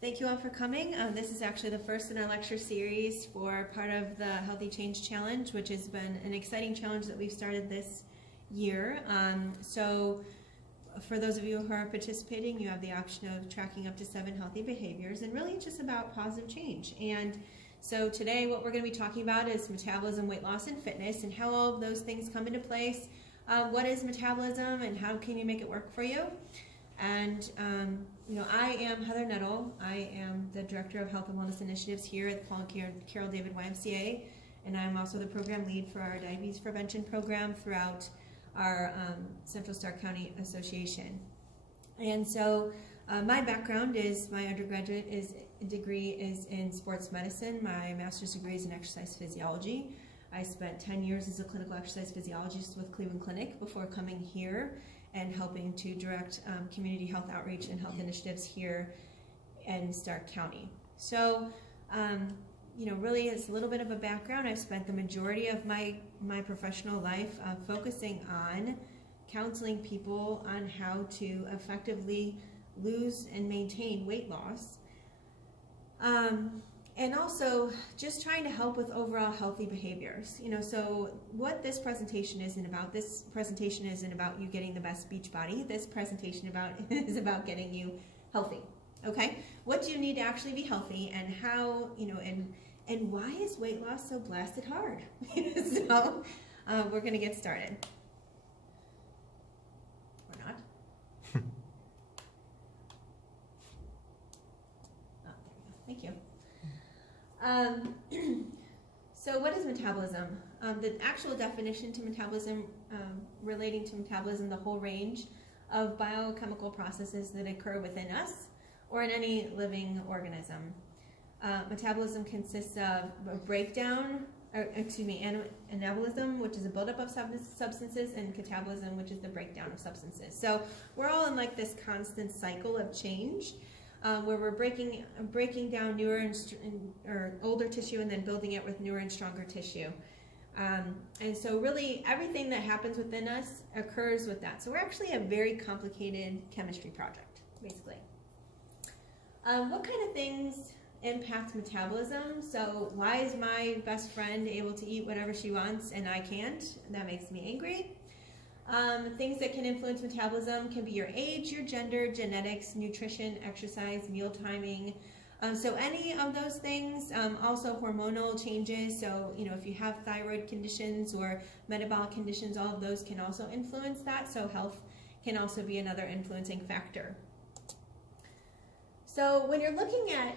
Thank you all for coming. This is actually the first in our lecture series for part of the Healthy Change Challenge, which has been an exciting challenge that we've started this year. So for those of you who are participating, you have the option of tracking up to 7 healthy behaviors, and really it's just about positive change. And so today what we're going to be talking about is metabolism, weight loss, and fitness, and how all of those things come into place. What is metabolism and how can you make it work for you? And I am Heather Nettle. I am the Director of Health and Wellness Initiatives here at the Paul and Carol David YMCA, and I'm also the program lead for our diabetes prevention program throughout our Central Stark County Association. And so my background is, my undergraduate degree is in sports medicine. My master's degree is in exercise physiology. I spent 10 years as a clinical exercise physiologist with Cleveland Clinic before coming here and helping to direct community health outreach and health initiatives here in Stark County. So, really it's a little bit of a background. I've spent the majority of my professional life focusing on counseling people on how to effectively lose and maintain weight loss. And also just trying to help with overall healthy behaviors. So what this presentation isn't about you getting the best beach body. This presentation is about getting you healthy. Okay? What do you need to actually be healthy, and how, and why is weight loss so blasted hard? So we're gonna get started. Or not. Oh, there we go. Thank you. So what is metabolism? The actual definition to metabolism, relating to metabolism, the whole range of biochemical processes that occur within us or in any living organism. Metabolism consists of anabolism, which is a buildup of substances, and catabolism, which is the breakdown of substances. So we're all in like this constant cycle of change. Where we're breaking down newer or older tissue and then building it with newer and stronger tissue. And so really everything that happens within us occurs with that. So we're actually a very complicated chemistry project, basically. What kind of things impact metabolism? So why is my best friend able to eat whatever she wants and I can't? That makes me angry. Things that can influence metabolism can be your age, your gender, genetics, nutrition, exercise, meal timing. So any of those things, also hormonal changes. So, if you have thyroid conditions or metabolic conditions, all of those can also influence that. So health can also be another influencing factor. So when you're looking at,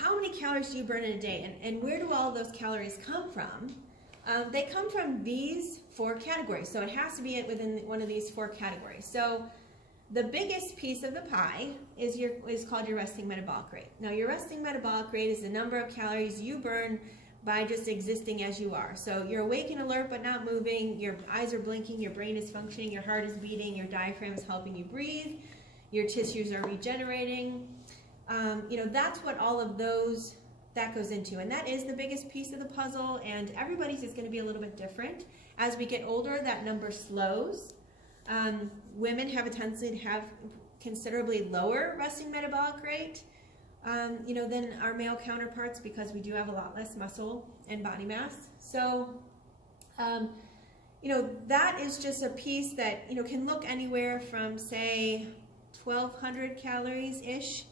how many calories do you burn in a day, and where do all of those calories come from? They come from these 4 categories, so it has to be within one of these 4 categories. So the biggest piece of the pie is called your resting metabolic rate. Now your resting metabolic rate is the number of calories you burn by just existing as you are. So you're awake and alert but not moving, your eyes are blinking, your brain is functioning, your heart is beating, your diaphragm is helping you breathe, your tissues are regenerating. That's what all of those that goes into, and that is the biggest piece of the puzzle, and everybody's is going to be a little bit different. As we get older, that number slows. Women have a tendency to have considerably lower resting metabolic rate than our male counterparts, because we do have a lot less muscle and body mass. So that is just a piece that can look anywhere from, say, 1,200 calories ish,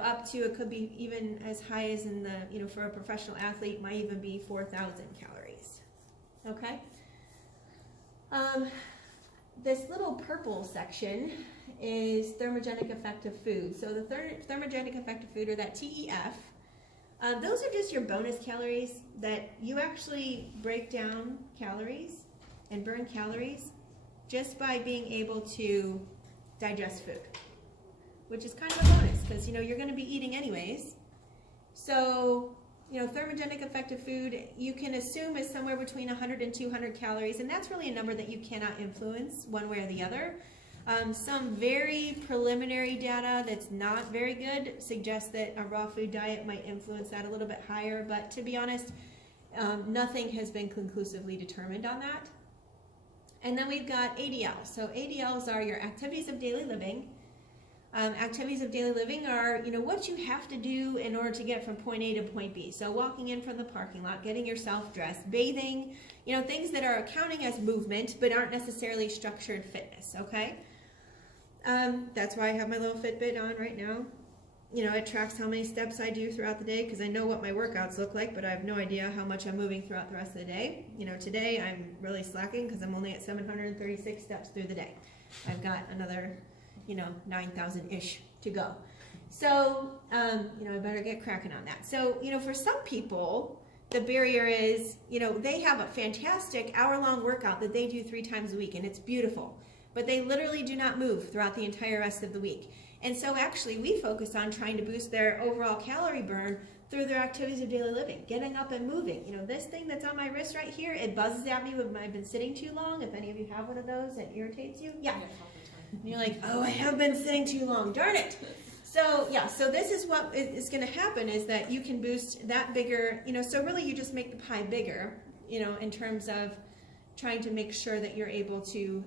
up to, it could be even as high as in the, for a professional athlete, might even be 4,000 calories. Okay? This little purple section is thermogenic effective food. So the thermogenic effective food, or that TEF, those are just your bonus calories that you actually break down calories and burn calories just by being able to digest food, which is kind of a bonus because you're going to be eating anyways. So thermogenic effective food you can assume is somewhere between 100 and 200 calories, and that's really a number that you cannot influence one way or the other. Some very preliminary data that's not very good suggests that a raw food diet might influence that a little bit higher, but to be honest, nothing has been conclusively determined on that. And then we've got ADLs. So ADLs are your activities of daily living. Activities of daily living are, what you have to do in order to get from point A to point B. So walking in from the parking lot, getting yourself dressed, bathing, things that are accounting as movement but aren't necessarily structured fitness, okay? That's why I have my little Fitbit on right now. It tracks how many steps I do throughout the day because I know what my workouts look like, but I have no idea how much I'm moving throughout the rest of the day. Today I'm really slacking because I'm only at 736 steps through the day. I've got another 9,000-ish to go. So, I better get cracking on that. So, for some people, the barrier is, they have a fantastic hour-long workout that they do 3 times a week, and it's beautiful. But they literally do not move throughout the entire rest of the week. And so actually, we focus on trying to boost their overall calorie burn through their activities of daily living, getting up and moving. This thing that's on my wrist right here, it buzzes at me when I've been sitting too long. If any of you have one of those that irritates you, yeah. And you're like, oh, I have been sitting too long, darn it. So yeah, so this is what is going to happen is that you can boost that bigger, so really you just make the pie bigger, in terms of trying to make sure that you're able to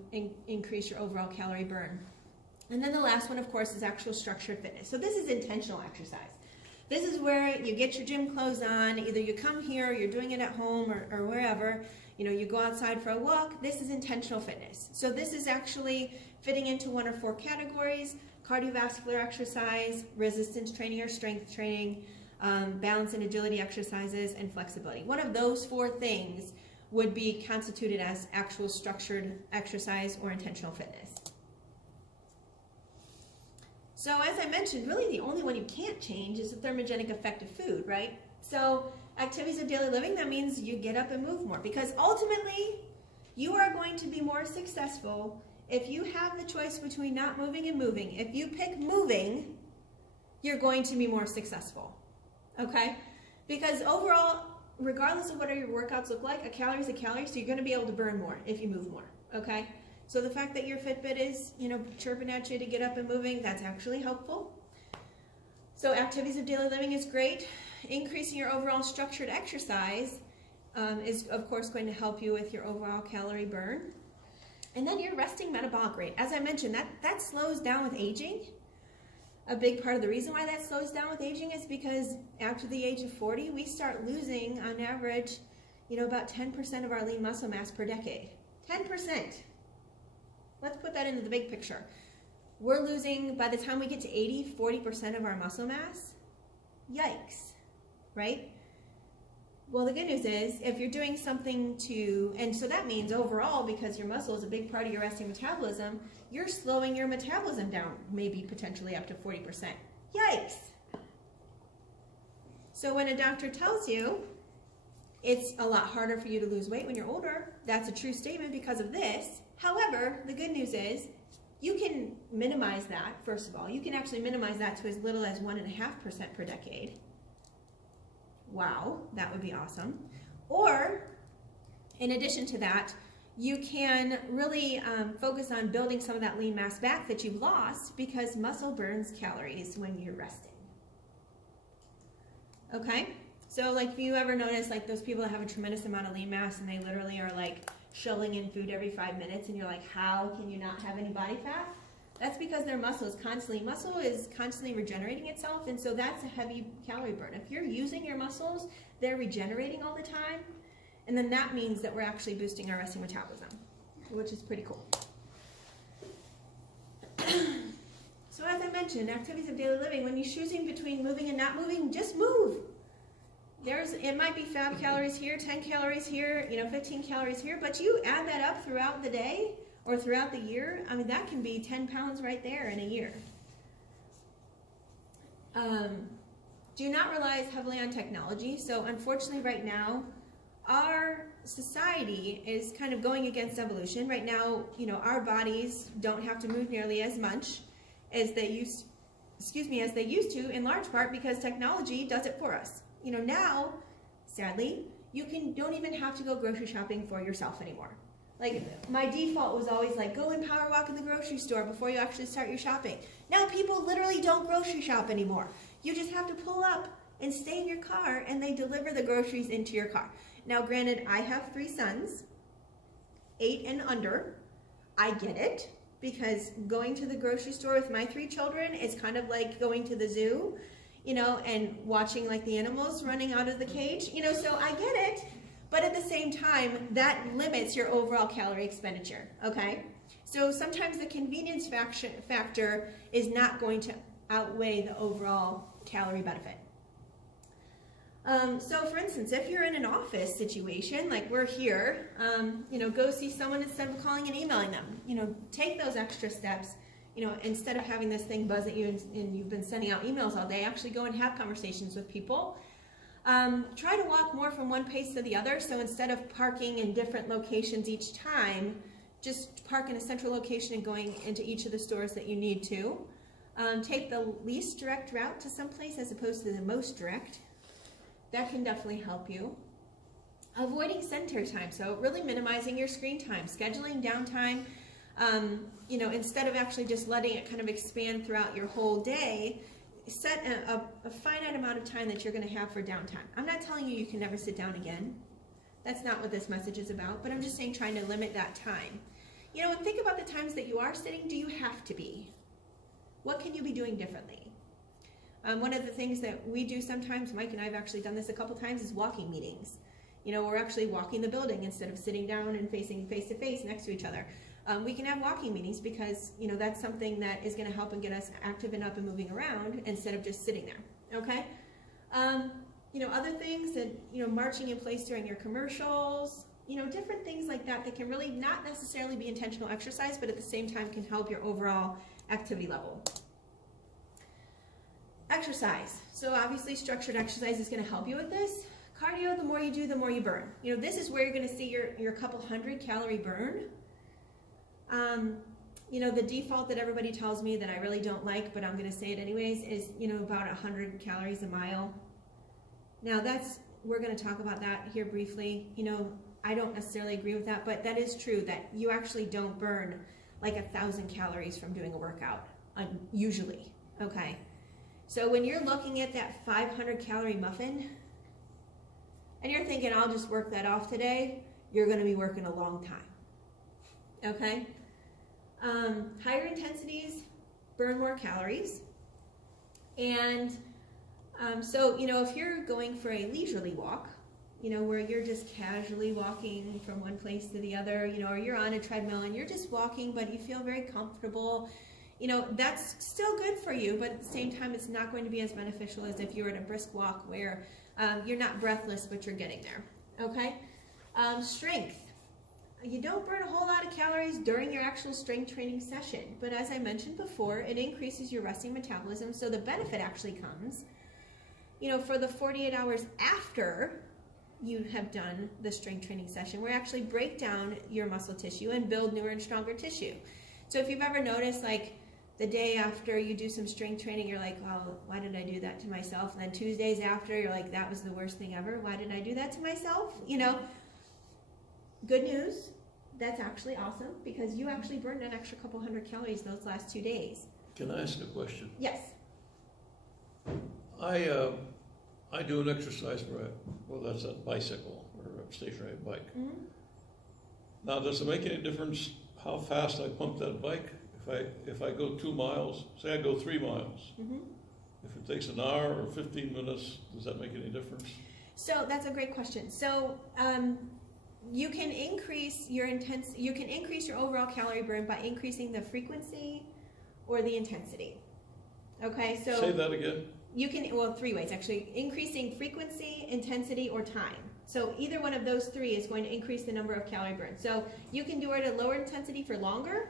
increase your overall calorie burn. And then the last one, of course, is actual structured fitness. So this is intentional exercise. This is where you get your gym clothes on, either you come here or you're doing it at home or wherever, you go outside for a walk. This is intentional fitness. So this is actually fitting into 1 or 4 categories: cardiovascular exercise, resistance training or strength training, balance and agility exercises, and flexibility. One of those 4 things would be constituted as actual structured exercise or intentional fitness. So as I mentioned, really the only one you can't change is the thermogenic effect of food, right? So activities of daily living, that means you get up and move more, because ultimately you are going to be more successful if you have the choice between not moving and moving. If you pick moving, you're going to be more successful, okay? Because overall, regardless of what your workouts look like, a calorie is a calorie, so you're going to be able to burn more if you move more, okay? So the fact that your Fitbit is, chirping at you to get up and moving, that's actually helpful. So activities of daily living is great. Increasing your overall structured exercise is, of course, going to help you with your overall calorie burn. And then your resting metabolic rate. As I mentioned, that slows down with aging. A big part of the reason why that slows down with aging is because after the age of 40, we start losing, on average, about 10% of our lean muscle mass per decade. 10%. Let's put that into the big picture. We're losing, by the time we get to 80, 40% of our muscle mass. Yikes, right? Well, the good news is, if you're doing something and so that means overall, because your muscle is a big part of your resting metabolism, you're slowing your metabolism down, maybe potentially up to 40%. Yikes! So when a doctor tells you it's a lot harder for you to lose weight when you're older, that's a true statement because of this. However, the good news is you can minimize that, first of all. You can actually minimize that to as little as 1.5% per decade. Wow, that would be awesome. Or, in addition to that, you can really focus on building some of that lean mass back that you've lost, because muscle burns calories when you're resting. Okay? So, like, if you ever notice, like, those people that have a tremendous amount of lean mass and they literally are, like, shoveling in food every 5 minutes, and you're like, how can you not have any body fat? That's because their muscle is constantly regenerating itself, and so that's a heavy calorie burn. If you're using your muscles, they're regenerating all the time, and then that means that we're actually boosting our resting metabolism, which is pretty cool. So as I mentioned, activities of daily living, when you're choosing between moving and not moving, just move. It might be 5 calories here, 10 calories here, 15 calories here, but you add that up throughout the day or throughout the year, I mean, that can be 10 pounds right there in a year. Do not rely heavily on technology. So unfortunately right now, our society is kind of going against evolution. Right now, our bodies don't have to move nearly as much as they used to, in large part because technology does it for us. Now, sadly, you don't even have to go grocery shopping for yourself anymore. Like, my default was always like, go and power walk in the grocery store before you actually start your shopping. Now people literally don't grocery shop anymore. You just have to pull up and stay in your car, and they deliver the groceries into your car. Now, granted, I have 3 sons, 8 and under. I get it. because going to the grocery store with my 3 children is kind of like going to the zoo, you know, and watching like the animals running out of the cage, you know, so I get it, but at the same time, that limits your overall calorie expenditure, okay? So sometimes the convenience factor is not going to outweigh the overall calorie benefit. So for instance, if you're in an office situation, like we're here, you know, go see someone instead of calling and emailing them. You know, take those extra steps. You know, instead of having this thing buzz at you and you've been sending out emails all day, actually go and have conversations with people. Try to walk more from one pace to the other. So instead of parking in different locations each time, just park in a central location and going into each of the stores that you need to. Take the least direct route to someplace as opposed to the most direct. That can definitely help you. Avoiding center time, so really minimizing your screen time, scheduling downtime, you know, instead of actually just letting it kind of expand throughout your whole day, set a finite amount of time that you're going to have for downtime. I'm not telling you you can never sit down again. That's not what this message is about, but I'm just saying trying to limit that time. You know, and think about the times that you are sitting. Do you have to be? What can you be doing differently? One of the things that we do sometimes, Mike and I have actually done this a couple times, is walking meetings. You know, we're actually walking the building instead of sitting down and facing face to face next to each other. We can have walking meetings because, you know, that's something that is going to help and get us active and up and moving around instead of just sitting there, okay? You know, other things that, you know, marching in place during your commercials, you know, different things like that that can really not necessarily be intentional exercise, but at the same time can help your overall activity level. Exercise. So obviously structured exercise is going to help you with this. Cardio, the more you do, the more you burn. You know, this is where you're going to see your couple 100 calorie burn. You know, the default that everybody tells me that I really don't like, but I'm going to say it anyways, is, you know, about 100 calories a mile. Now we're going to talk about that here briefly. You know, I don't necessarily agree with that, but that is true that you actually don't burn like 1,000 calories from doing a workout, usually, okay? So when you're looking at that 500 calorie muffin, and you're thinking, I'll just work that off today, you're going to be working a long time, okay? Higher intensities burn more calories. And so, you know, if you're going for a leisurely walk, you know, where you're just casually walking from one place to the other, you know, or you're on a treadmill and you're just walking, but you feel very comfortable, you know, that's still good for you, but at the same time, it's not going to be as beneficial as if you were at a brisk walk where you're not breathless, but you're getting there, okay? Strength. You don't burn a whole lot of calories during your actual strength training session, but as I mentioned before, it increases your resting metabolism, so the benefit actually comes, you know, for the 48 hours after you have done the strength training session, where actually break down your muscle tissue and build newer and stronger tissue. So if you've ever noticed, like, the day after you do some strength training, you're like, well, why did I do that to myself? And then Tuesdays after, you're like, that was the worst thing ever. Why did I do that to myself? You know, good news, that's actually awesome because you actually burned an extra couple 100 calories those last 2 days. Can I ask a question? Yes. I do an exercise where well, that's a bicycle or a stationary bike. Mm-hmm. Now, does it make any difference how fast I pump that bike? If I go 2 miles, say I go 3 miles, mm-hmm. If it takes an hour or 15 minutes, does that make any difference? So that's a great question. So you can increase your overall calorie burn by increasing the frequency or the intensity. Okay, so say that again. You can, well, 3 ways actually: increasing frequency, intensity, or time. So either one of those 3 is going to increase the number of calorie burn. So you can do it at lower intensity for longer,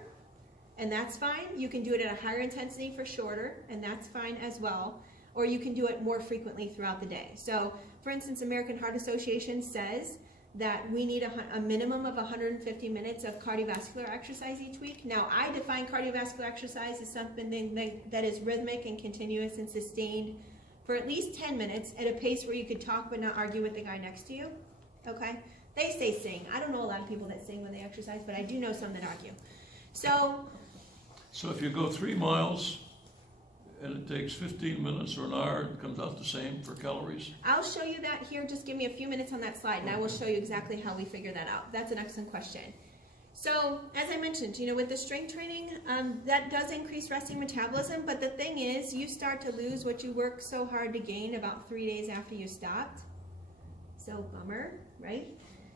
and that's fine. You can do it at a higher intensity for shorter, and that's fine as well. Or you can do it more frequently throughout the day. So, for instance, American Heart Association says that we need a minimum of 150 minutes of cardiovascular exercise each week. Now, I define cardiovascular exercise as something that is rhythmic and continuous and sustained for at least 10 minutes at a pace where you could talk but not argue with the guy next to you, okay? They say sing. I don't know a lot of people that sing when they exercise, but I do know some that argue. So if you go 3 miles and it takes 15 minutes or an hour, it comes out the same for calories? I'll show you that here. Just give me a few minutes on that slide, and I will show you exactly how we figure that out. That's an excellent question. So, as I mentioned, with the strength training, that does increase resting metabolism, but the thing is, you start to lose what you worked so hard to gain about 3 days after you stopped. So, bummer, right?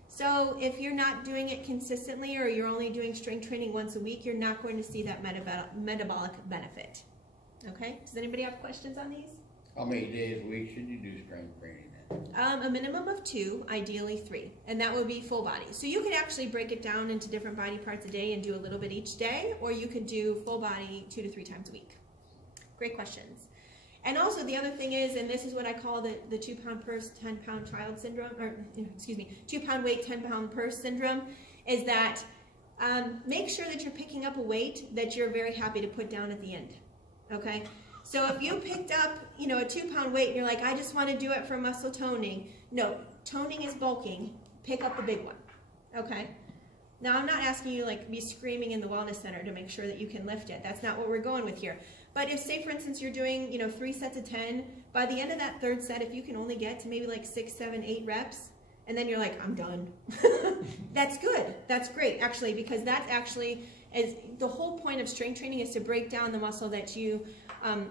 So, if you're not doing it consistently, or you're only doing strength training once a week, you're not going to see that metabolic benefit. Okay? Does anybody have questions on these? How many days a week should you do strength training then? A minimum of 2, ideally 3, and that would be full body. So you could actually break it down into different body parts a day and do a little bit each day, or you could do full body 2 to 3 times a week. Great questions. And also the other thing is, and this is what I call the 2 pound purse, 10 pound child syndrome, or excuse me, 2 pound weight, 10 pound purse syndrome, is that make sure that you're picking up a weight that you're very happy to put down at the end, okay? So if you picked up, a 2 pound weight and you're like, I just want to do it for muscle toning. No, toning is bulking. Pick up the big one, okay? Now I'm not asking you to be screaming in the wellness center to make sure that you can lift it. That's not what we're going with here. But if, say for instance, you're doing, 3 sets of 10, by the end of that 3rd set, if you can only get to maybe 6, 7, 8 reps, and then you're like, I'm done. That's good. That's great, actually, because that's actually, is the whole point of strength training is to break down the muscle that you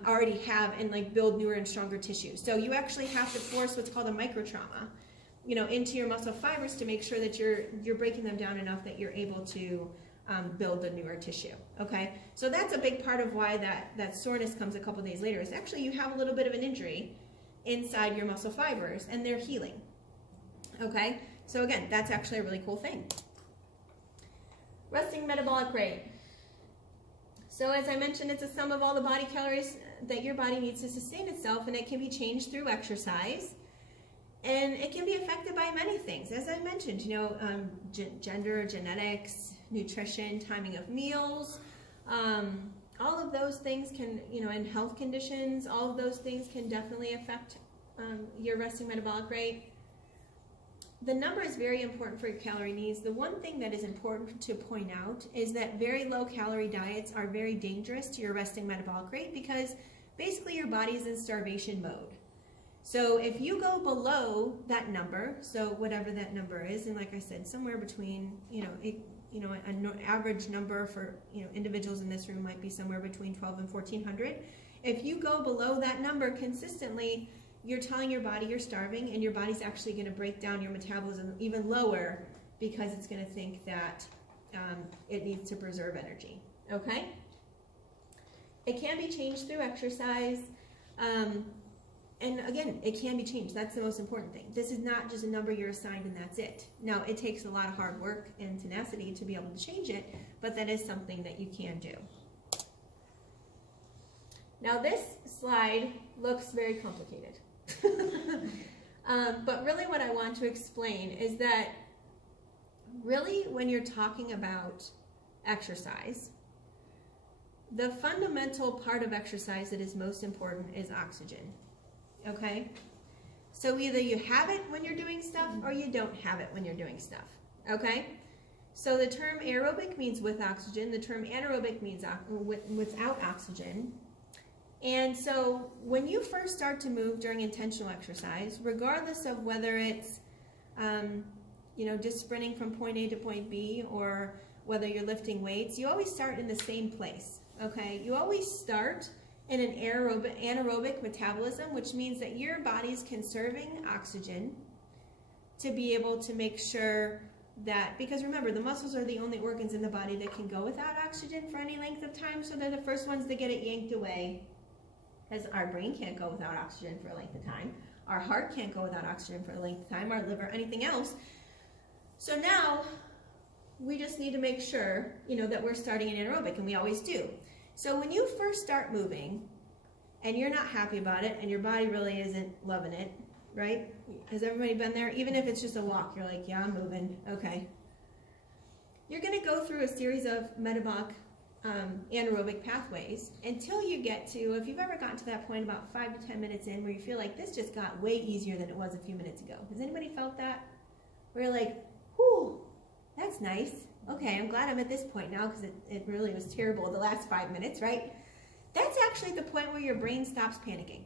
already have and build newer and stronger tissue. So you actually have to force what's called a micro trauma, into your muscle fibers to make sure that you're breaking them down enough that you're able to build the newer tissue. Okay, so that's a big part of why that soreness comes a couple days later. Is actually you have a little bit of an injury inside your muscle fibers and they're healing. Okay, so again, that's actually a really cool thing. Resting metabolic rate. So as I mentioned, it's a sum of all the body calories that your body needs to sustain itself, and it can be changed through exercise. And it can be affected by many things. As I mentioned, gender, genetics, nutrition, timing of meals, all of those things can, and health conditions, all of those things can definitely affect your resting metabolic rate. The number is very important for your calorie needs. The one thing that is important to point out is that very low calorie diets are very dangerous to your resting metabolic rate because basically your body is in starvation mode. So if you go below that number, so whatever that number is, and like I said, somewhere between, an average number for, individuals in this room might be somewhere between 12 and 1400. If you go below that number consistently, you're telling your body you're starving, and your body's actually going to break down your metabolism even lower because it's going to think that it needs to preserve energy, okay? It can be changed through exercise, and again, it can be changed. That's the most important thing. This is not just a number you're assigned and that's it. Now, it takes a lot of hard work and tenacity to be able to change it, but that is something that you can do. Now, this slide looks very complicated. But really what I want to explain is that really when you're talking about exercise, the fundamental part of exercise that is most important is oxygen, okay? So either you have it when you're doing stuff or you don't have it when you're doing stuff, okay? So the term aerobic means with oxygen, the term anaerobic means without oxygen. And so when you first start to move during intentional exercise, regardless of whether it's, just sprinting from point A to point B or whether you're lifting weights, you always start in the same place, okay? You always start in an anaerobic metabolism, which means that your body's conserving oxygen to be able to make sure that, because remember, the muscles are the only organs in the body that can go without oxygen for any length of time, so they're the first ones to get it yanked away. Because our brain can't go without oxygen for a length of time. Our heart can't go without oxygen for a length of time, our liver, anything else. So now, we just need to make sure, that we're starting in anaerobic, and we always do. So when you first start moving, and you're not happy about it, and your body really isn't loving it, right? Has everybody been there? Even if it's just a walk, you're like, yeah, I'm moving, okay. You're gonna go through a series of metabolic anaerobic pathways until you get to, if you've ever gotten to that point about 5 to 10 minutes in where you feel like this just got way easier than it was a few minutes ago. Has anybody felt that? Where you're like, whew, that's nice. Okay, I'm glad I'm at this point now because it really was terrible the last 5 minutes, right? That's actually the point where your brain stops panicking,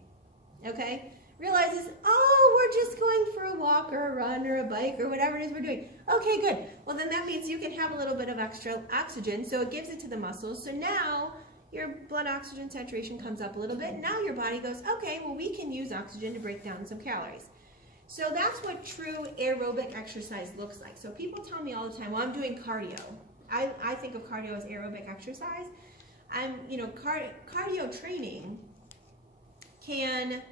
okay? Realizes, oh, we're just going for a walk or a run or a bike or whatever it is we're doing. Okay, good. Well, then that means you can have a little bit of extra oxygen, so it gives it to the muscles. So now your blood oxygen saturation comes up a little bit. Now your body goes, okay, well, we can use oxygen to break down some calories. So that's what true aerobic exercise looks like. So people tell me all the time, well, I'm doing cardio. I think of cardio as aerobic exercise. Cardio training can,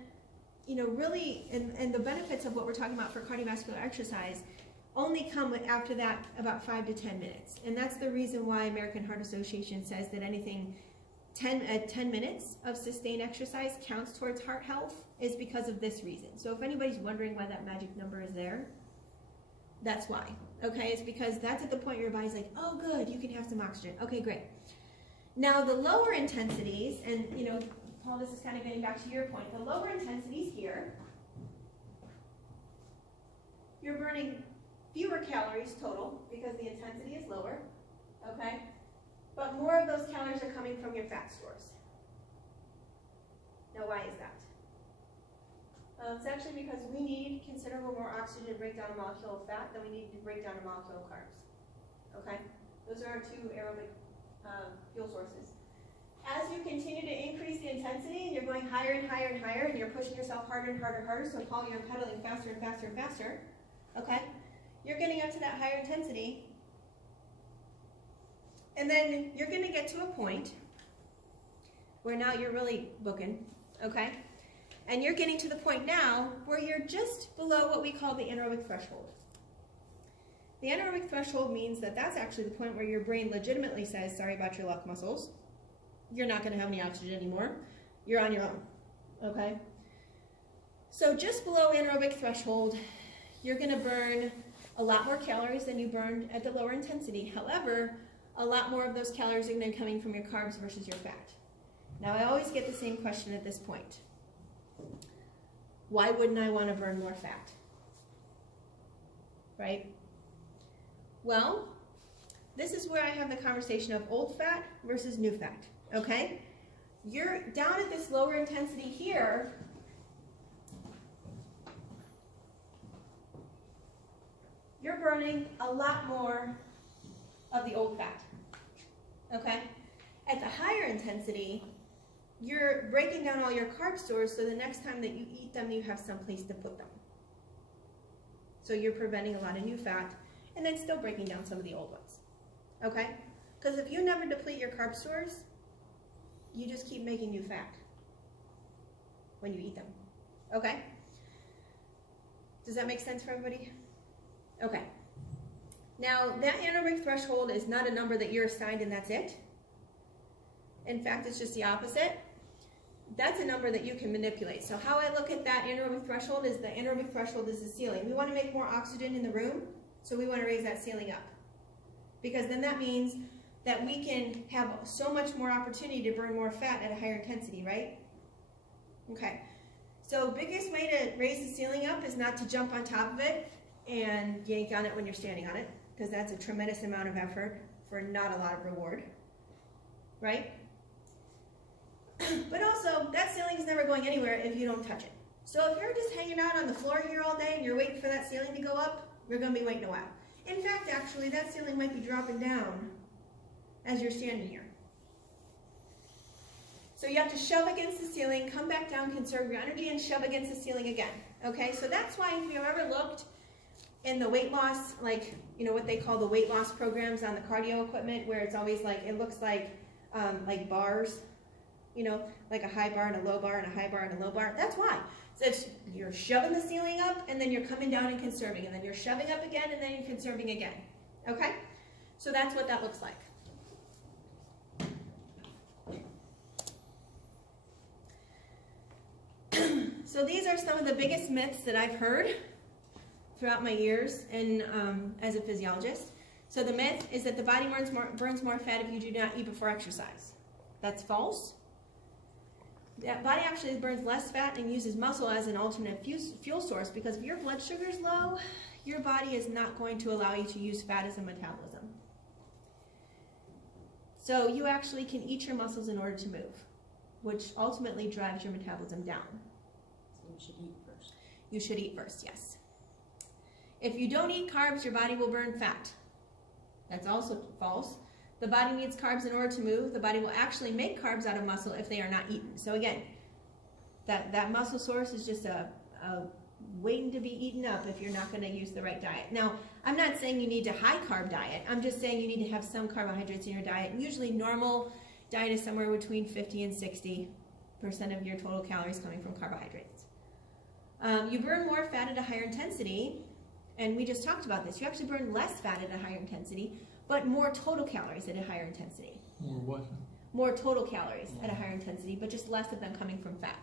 really, and the benefits of what we're talking about for cardiovascular exercise only come after that about 5 to 10 minutes. And that's the reason why American Heart Association says that anything 10 minutes of sustained exercise counts towards heart health, is because of this reason. So if anybody's wondering why that magic number is there, that's why. Okay, it's because that's at the point where your body's like, oh good, you can have some oxygen. Okay, great. Now the lower intensities, and Paul, this is kind of getting back to your point, the lower intensities here, you're burning fewer calories total because the intensity is lower, okay? But more of those calories are coming from your fat stores. Now why is that? It's actually because we need considerable more oxygen to break down a molecule of fat than we need to break down a molecule of carbs. Okay? Those are our two aerobic fuel sources. As you continue to increase the intensity and you're going higher and higher and higher and you're pushing yourself harder and harder and harder, so Paul, you're pedaling faster and faster and faster, okay? You're getting up to that higher intensity, and then you're going to get to a point where now you're really booking, okay? And you're getting to the point now where you're just below what we call the anaerobic threshold. The anaerobic threshold means that that's actually the point where your brain legitimately says, sorry about your luck, muscles. You're not going to have any oxygen anymore. You're on your own, okay? So just below anaerobic threshold, you're going to burn a lot more calories than you burned at the lower intensity. However, a lot more of those calories are then coming from your carbs versus your fat. Now, I always get the same question at this point. Why wouldn't I want to burn more fat? Right? Well, this is where I have the conversation of old fat versus new fat, okay? You're down at this lower intensity here. You're burning a lot more of the old fat, okay? At the higher intensity, you're breaking down all your carb stores so the next time that you eat them, you have some place to put them. So you're preventing a lot of new fat and then still breaking down some of the old ones, okay? Because if you never deplete your carb stores, you just keep making new fat when you eat them, okay? Does that make sense for everybody? Okay. Now, that anaerobic threshold is not a number that you're assigned and that's it. In fact, it's just the opposite. That's a number that you can manipulate. So how I look at that anaerobic threshold is the anaerobic threshold is the ceiling. We want to make more oxygen in the room, so we want to raise that ceiling up. Because then that means that we can have so much more opportunity to burn more fat at a higher intensity, right? Okay. So biggest way to raise the ceiling up is not to jump on top of it and yank on it when you're standing on it, because that's a tremendous amount of effort for not a lot of reward, right? But also, that ceiling is never going anywhere if you don't touch it. So if you're just hanging out on the floor here all day and you're waiting for that ceiling to go up, you're going to be waiting a while. In fact, actually, that ceiling might be dropping down as you're standing here. So you have to shove against the ceiling, come back down, conserve your energy, and shove against the ceiling again. Okay, so that's why if you've ever looked in the weight loss, like, what they call the weight loss programs on the cardio equipment, where it's always like, it looks like bars, like a high bar and a low bar and a high bar and a low bar. That's why. So you're shoving the ceiling up, and then you're coming down and conserving, and then you're shoving up again, and then you're conserving again. Okay? So that's what that looks like. So these are some of the biggest myths that I've heard throughout my years as a physiologist. So the myth is that the body burns more fat if you do not eat before exercise. That's false. The body actually burns less fat and uses muscle as an alternate fuel source, because if your blood sugar is low, your body is not going to allow you to use fat as a metabolism. So you actually can eat your muscles in order to move, which ultimately drives your metabolism down. So we should eat first. you should eat first, yes. If you don't eat carbs, your body will burn fat. That's also false. The body needs carbs in order to move. The body will actually make carbs out of muscle if they are not eaten. So again, that muscle source is just a waiting to be eaten up if you're not going to use the right diet. Now, I'm not saying you need a high carb diet. I'm just saying you need to have some carbohydrates in your diet. Usually normal diet is somewhere between 50 and 60% of your total calories coming from carbohydrates. You burn more fat at a higher intensity, and we just talked about this. You actually burn less fat at a higher intensity, but more total calories at a higher intensity. More what? More total calories at a higher intensity, but just less of them coming from fat.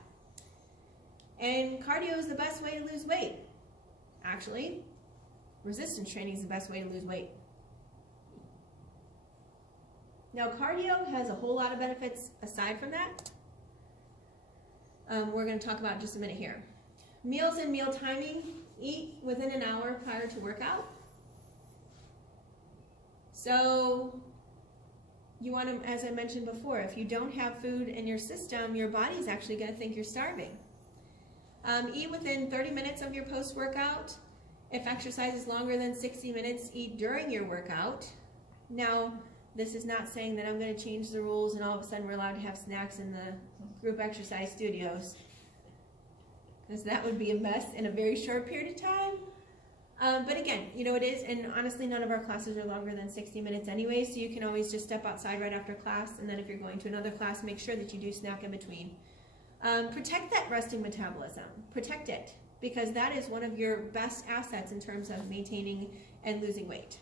And cardio is the best way to lose weight. Actually, resistance training is the best way to lose weight. Now, cardio has a whole lot of benefits aside from that. We're going to talk about in just a minute here. Meals and meal timing. Eat within an hour prior to workout. So you want to, as I mentioned before, if you don't have food in your system, your body's actually going to think you're starving. Eat within 30 minutes of your post-workout. If exercise is longer than 60 minutes, eat during your workout. Now, this is not saying that I'm going to change the rules and all of a sudden we're allowed to have snacks in the group exercise studios, because that would be a mess in a very short period of time. But again, you know, it is, and honestly, none of our classes are longer than 60 minutes anyway, so you can always just step outside right after class, and then if you're going to another class, make sure that you do snack in between. Protect that resting metabolism. Protect it, because that is one of your best assets in terms of maintaining and losing weight.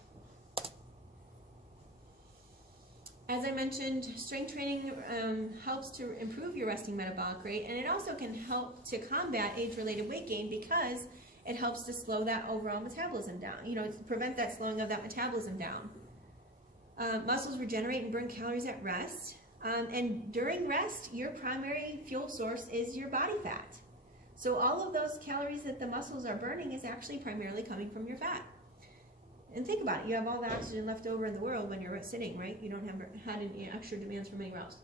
As I mentioned, strength training helps to improve your resting metabolic rate, and it also can help to combat age-related weight gain because it helps to slow that overall metabolism down, you know, to prevent that slowing of that metabolism down. Muscles regenerate and burn calories at rest. And during rest, your primary fuel source is your body fat. So all of those calories that the muscles are burning is actually primarily coming from your fat. And think about it, you have all the oxygen left over in the world when you're sitting, right? You don't have had any extra demands from anywhere else.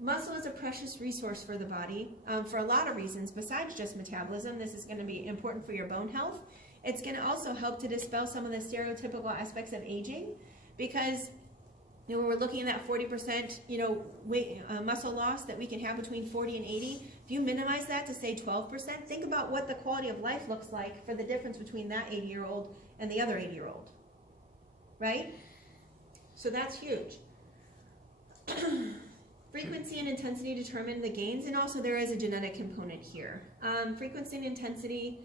Muscle is a precious resource for the body for a lot of reasons besides just metabolism. This is going to be important for your bone health. It's going to also help to dispel some of the stereotypical aspects of aging, because you know, when we're looking at that 40%, you know, weight, muscle loss that we can have between 40 and 80, if you minimize that to say 12%, think about what the quality of life looks like for the difference between that 80-year-old and the other 80-year-old, right? So that's huge. Frequency and intensity determine the gains, and also there is a genetic component here. Frequency and intensity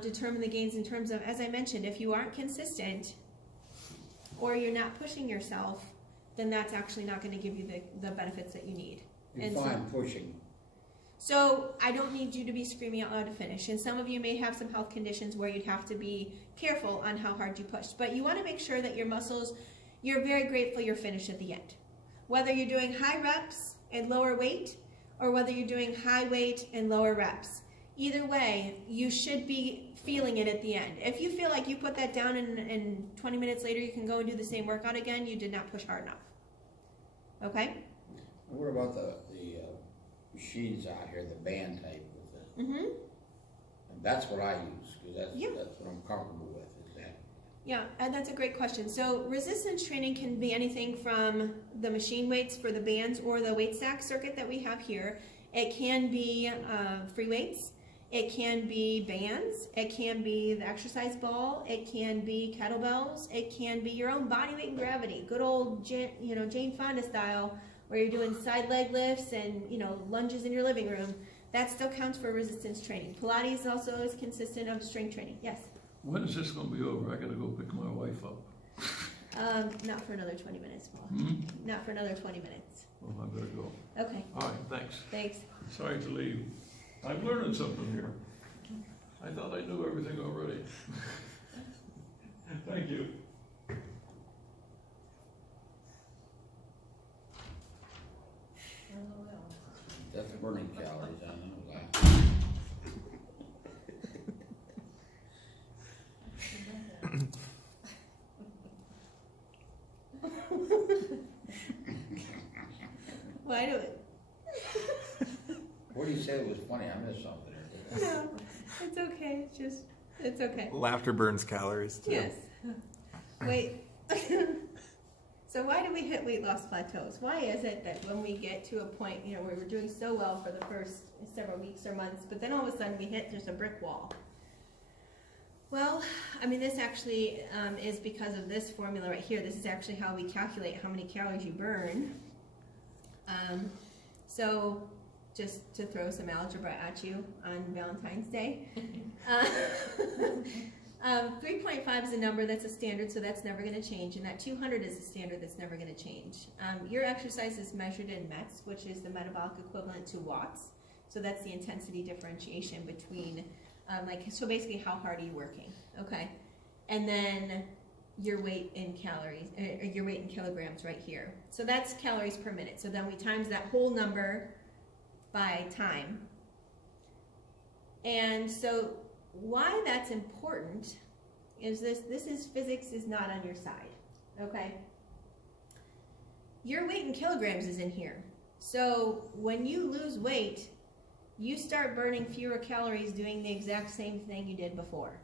determine the gains in terms of, as I mentioned, if you aren't consistent or you're not pushing yourself, then that's actually not going to give you the benefits that you need. Define pushing. So I don't need you to be screaming out loud to finish. And some of you may have some health conditions where you'd have to be careful on how hard you push. But you want to make sure that your muscles, you're very grateful you're finished at the end. Whether you're doing high reps and lower weight, or whether you're doing high weight and lower reps. Either way, you should be feeling it at the end. If you feel like you put that down and 20 minutes later you can go and do the same workout again, you did not push hard enough. Okay? What about the machines out here, the band type with it? Mm-hmm. And that's what I use, because that's what I'm comfortable with, is that. Yeah, and that's a great question. So resistance training can be anything from the machine weights for the bands or the weight stack circuit that we have here. It can be free weights. It can be bands. It can be the exercise ball. It can be kettlebells. It can be your own body weight and gravity. Good old Jane Fonda style, where you're doing side leg lifts and lunges in your living room. That still counts for resistance training. Pilates also is consistent of strength training. Yes? When is this going to be over? I got to go pick my wife up. Not for another 20 minutes, Paul. Not for another 20 minutes. Well, I better go. Okay. All right, thanks. Thanks. Sorry to leave. I'm learning something here. I thought I knew everything already. Thank you. That's burning calories, I know that. Why do it? What do you say was funny? I missed something there. No, it's okay. It's okay. Laughter burns calories too. Yes. Wait. So why do we hit weight loss plateaus? Why is it that when we get to a point, where we're doing so well for the first several weeks or months, but then all of a sudden we hit just a brick wall? Well, this actually is because of this formula right here. This is actually how we calculate how many calories you burn. So just to throw some algebra at you on Valentine's Day. 3.5 is a number that's a standard, so that's never going to change, and that 200 is a standard that's never going to change. Your exercise is measured in METs, which is the metabolic equivalent to watts. So that's the intensity differentiation between, so basically how hard are you working, okay? And then your weight in calories, your weight in kilograms right here. So that's calories per minute. So then we times that whole number by time. And so why that's important is physics is not on your side, okay? Your weight in kilograms is in here. So when you lose weight, you start burning fewer calories doing the exact same thing you did before.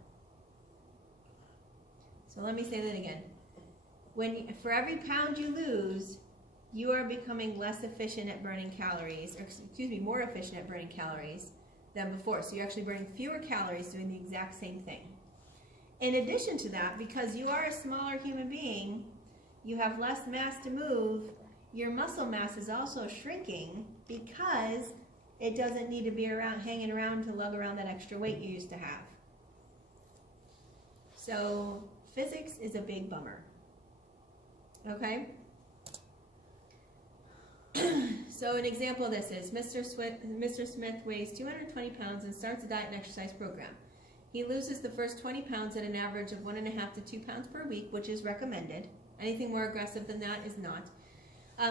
So let me say that again. For every pound you lose, you are becoming less efficient at burning calories, more efficient at burning calories than before. So you're actually burning fewer calories doing the exact same thing. In addition to that, because you are a smaller human being, you have less mass to move, your muscle mass is also shrinking because it doesn't need to be hanging around to lug around that extra weight you used to have. So physics is a big bummer. Okay? So an example of this is Mr. Smith weighs 220 pounds and starts a diet and exercise program. He loses the first 20 pounds at an average of 1.5 to 2 pounds per week, which is recommended. Anything more aggressive than that is not.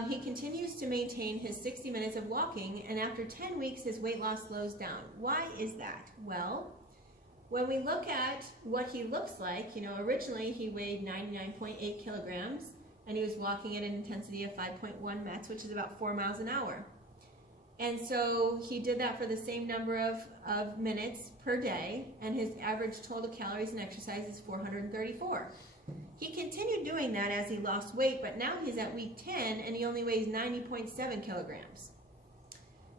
He continues to maintain his 60 minutes of walking, and after 10 weeks, his weight loss slows down. Why is that? Well, when we look at what he looks like, originally he weighed 99.8 kilograms, and he was walking at an intensity of 5.1 METs, which is about 4 miles an hour. And so he did that for the same number of minutes per day, and his average total calories in exercise is 434. He continued doing that as he lost weight, but now he's at week 10, and he only weighs 90.7 kilograms.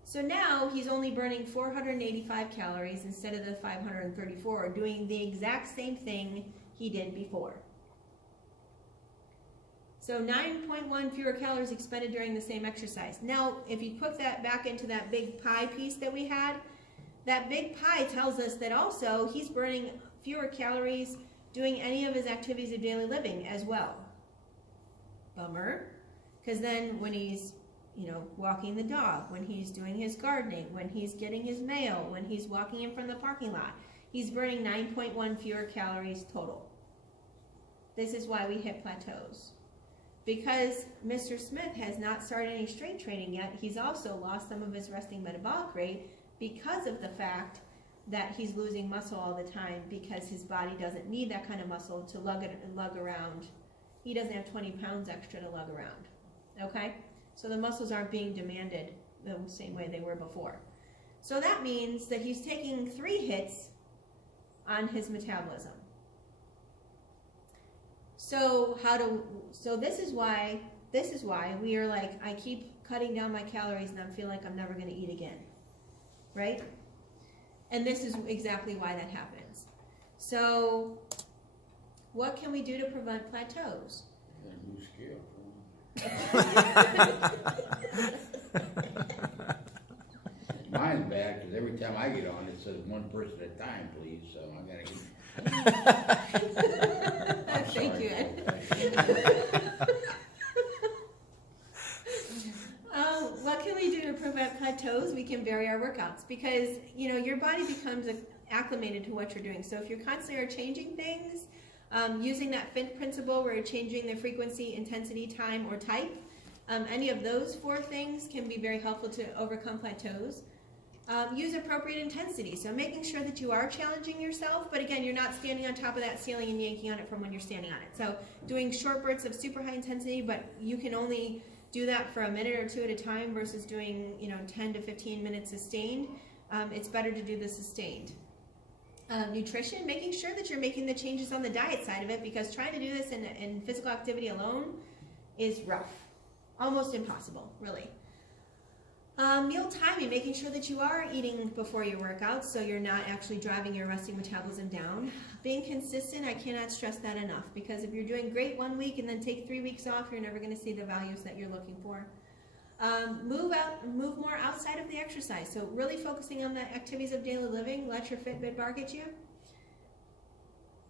So now he's only burning 485 calories instead of the 534, doing the exact same thing he did before. So 9.1 fewer calories expended during the same exercise. Now, if you put that back into that big pie piece that we had, that big pie tells us that also he's burning fewer calories doing any of his activities of daily living as well. Bummer. Because then when he's, walking the dog, when he's doing his gardening, when he's getting his mail, when he's walking in from the parking lot, he's burning 9.1 fewer calories total. This is why we hit plateaus. Because Mr. Smith has not started any strength training yet, he's also lost some of his resting metabolic rate because of the fact that he's losing muscle all the time because his body doesn't need that kind of muscle to lug around. He doesn't have 20 pounds extra to lug around, okay? So the muscles aren't being demanded the same way they were before. So that means that he's taking 3 hits on his metabolism. So this is why we are like, I keep cutting down my calories and I feel like I'm never going to eat again, right? And this is exactly why that happens. So what can we do to prevent plateaus? Got a new scale. Mine's bad because every time I get on, it says 1 person at a time, please. So I gotta get. Thank you, Ed. What can we do to prevent plateaus? We can vary our workouts because your body becomes acclimated to what you're doing. So if you're constantly changing things, using that FINT principle where you're changing the frequency, intensity, time, or type, any of those 4 things can be very helpful to overcome plateaus. Use appropriate intensity, so making sure that you are challenging yourself, but again, you're not standing on top of that ceiling and yanking on it from when you're standing on it. So doing short bursts of super high intensity, but you can only do that for a minute or 2 at a time versus doing 10 to 15 minutes sustained. it's better to do the sustained. Nutrition, making sure that you're making the changes on the diet side of it, because trying to do this in physical activity alone is rough, almost impossible, really. Meal timing, making sure that you are eating before your workouts so you're not actually driving your resting metabolism down. Being consistent, I cannot stress that enough, because if you're doing great 1 week and then take 3 weeks off, you're never going to see the values that you're looking for. Move more outside of the exercise. So really focusing on the activities of daily living. Let your Fitbit bark at you.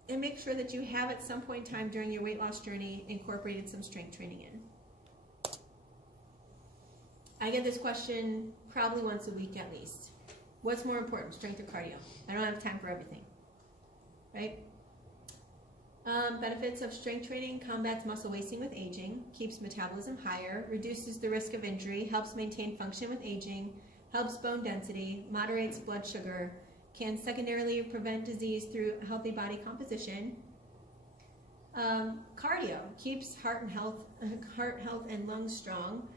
And make sure that you have at some point in time during your weight loss journey incorporated some strength training in. I get this question probably once a week at least. What's more important, strength or cardio? I don't have time for everything, right? Benefits of strength training: combats muscle wasting with aging, keeps metabolism higher, reduces the risk of injury, helps maintain function with aging, helps bone density, moderates blood sugar, can secondarily prevent disease through healthy body composition. Cardio keeps heart health and lungs strong.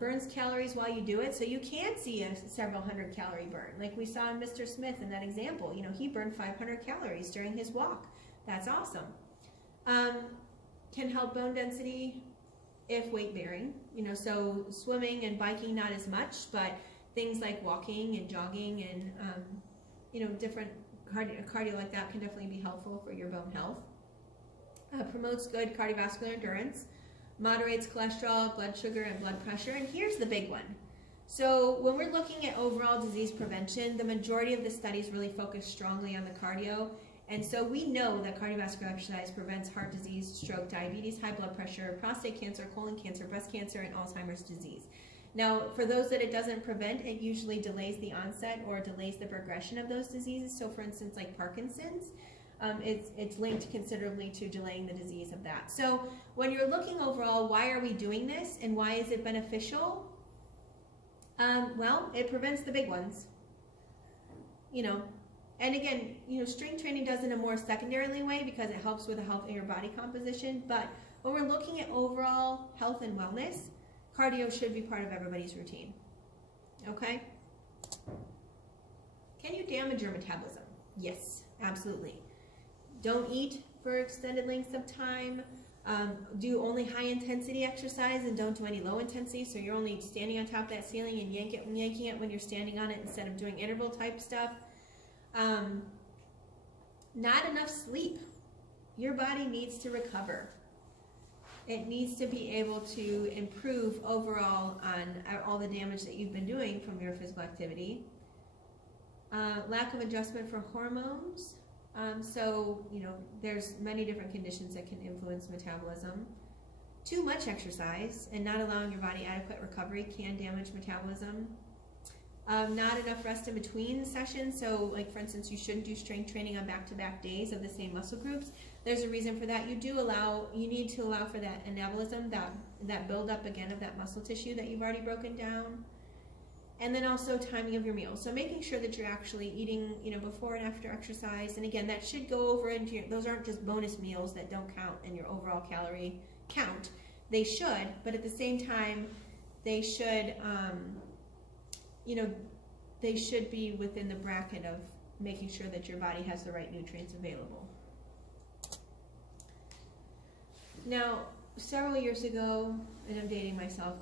Burns calories while you do it, so you can see a several hundred calorie burn, like we saw in Mr. Smith in that example. You know, he burned 500 calories during his walk. That's awesome. Can help bone density if weight bearing. You know, so swimming and biking not as much, but things like walking and jogging and you know, different cardio like that can definitely be helpful for your bone health. Promotes good cardiovascular endurance. Moderates cholesterol, blood sugar, and blood pressure. And here's the big one. So when we're looking at overall disease prevention, the majority of the studies really focus strongly on the cardio. And so we know that cardiovascular exercise prevents heart disease, stroke, diabetes, high blood pressure, prostate cancer, colon cancer, breast cancer, and Alzheimer's disease. Now, for those that it doesn't prevent, it usually delays the onset or delays the progression of those diseases. So for instance, like Parkinson's, it's linked considerably to delaying the disease of that. So when you're looking overall, why are we doing this and why is it beneficial? Well, it prevents the big ones, you know. And again, you know, strength training does in a more secondarily way because it helps with the health of your body composition. But when we're looking at overall health and wellness, cardio should be part of everybody's routine. Okay? Can you damage your metabolism? Yes, absolutely. Don't eat for extended lengths of time. Do only high intensity exercise and don't do any low intensity. So you're only standing on top of that ceiling and yanking it when you're standing on it instead of doing interval type stuff. Not enough sleep. Your body needs to recover. It needs to be able to improve overall on all the damage that you've been doing from your physical activity. Lack of adjustment for hormones. So, you know, there's many different conditions that can influence metabolism. Too much exercise and not allowing your body adequate recovery can damage metabolism. Not enough rest in between sessions. So, like for instance, you shouldn't do strength training on back-to-back days of the same muscle groups. There's a reason for that. You need to allow for that anabolism, that build-up again of that muscle tissue that you've already broken down. And then also timing of your meals. So making sure that you're actually eating, you know, before and after exercise. And again, that should go over into your, those aren't just bonus meals that don't count in your overall calorie count. They should, but at the same time, they should, you know, they should be within the bracket of making sure that your body has the right nutrients available. Now, several years ago, and I'm dating myself,